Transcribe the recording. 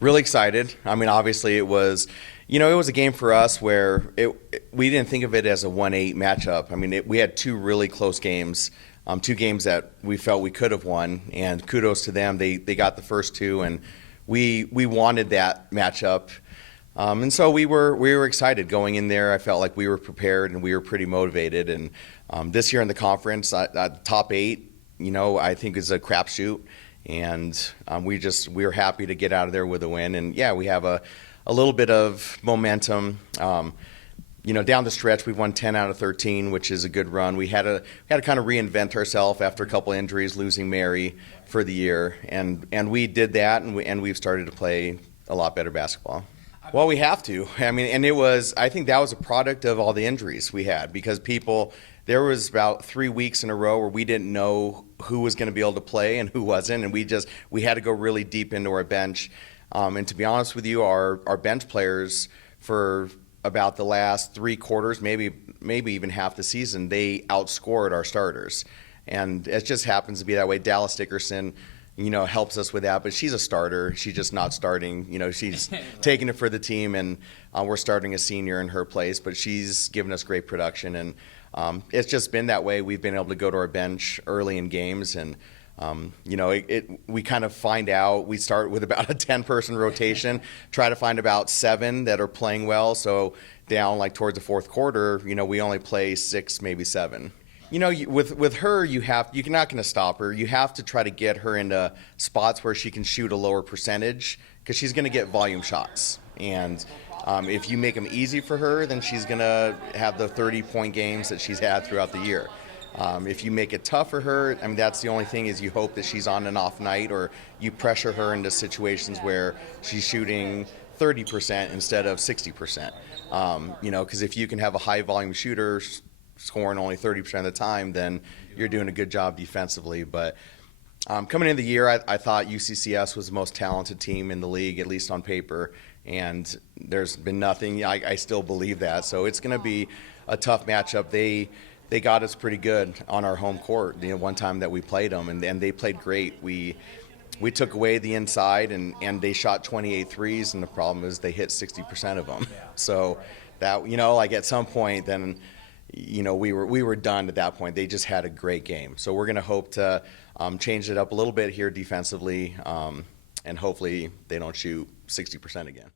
Really excited. I mean, obviously it was, it was a game for us where we didn't think of it as a 1-8 matchup. I mean, we had two really close games, two games that we felt we could have won, and kudos to them. They got the first two, and we wanted that matchup. And so we were excited going in there. I felt like we were prepared and we were pretty motivated. And this year in the conference, top 8, I think is a crapshoot. And we were happy to get out of there with a win. And yeah, we have a little bit of momentum. Down the stretch, we've won 10 out of 13, which is a good run. We had to kind of reinvent ourselves after a couple injuries, losing Mary for the year, and we did that, and we've started to play a lot better basketball. Well, we have to. I mean, and I think that was a product of all the injuries we had, because there was about 3 weeks in a row where we didn't know who was going to be able to play and who wasn't, and we had to go really deep into our bench. And to be honest with you, our bench players for about the last 3 quarters, maybe even half the season, they outscored our starters. And it just happens to be that way. Dallas Dickerson, helps us with that, but she's a starter. She's just not starting. She's taking it for the team, and we're starting a senior in her place, but she's given us great production. And it's just been that way. We've been able to go to our bench early in games, and we kind of find out. We start with about a 10-person rotation, try to find about 7 that are playing well. So down like towards the fourth quarter, we only play 6, maybe 7. With her, you're not going to stop her. You have to try to get her into spots where she can shoot a lower percentage, because she's going to get volume shots. And if you make them easy for her, then she's going to have the 30-point games that she's had throughout the year. If you make it tough for her, I mean, that's the only thing, is you hope that she's on an off night, or you pressure her into situations where she's shooting 30% instead of 60%. Because if you can have a high volume shooter scoring only 30% of the time, then you're doing a good job defensively. But coming into the year, I thought UCCS was the most talented team in the league, at least on paper, and there's been nothing. I still believe that. So it's going to be a tough matchup. They got us pretty good on our home court, one time that we played them, and they played great. We took away the inside, and they shot 28 threes, and the problem is they hit 60% of them. So that, like at some point, then we were done at that point. They just had a great game. So we're going to hope to change it up a little bit here defensively, and hopefully they don't shoot 60% again.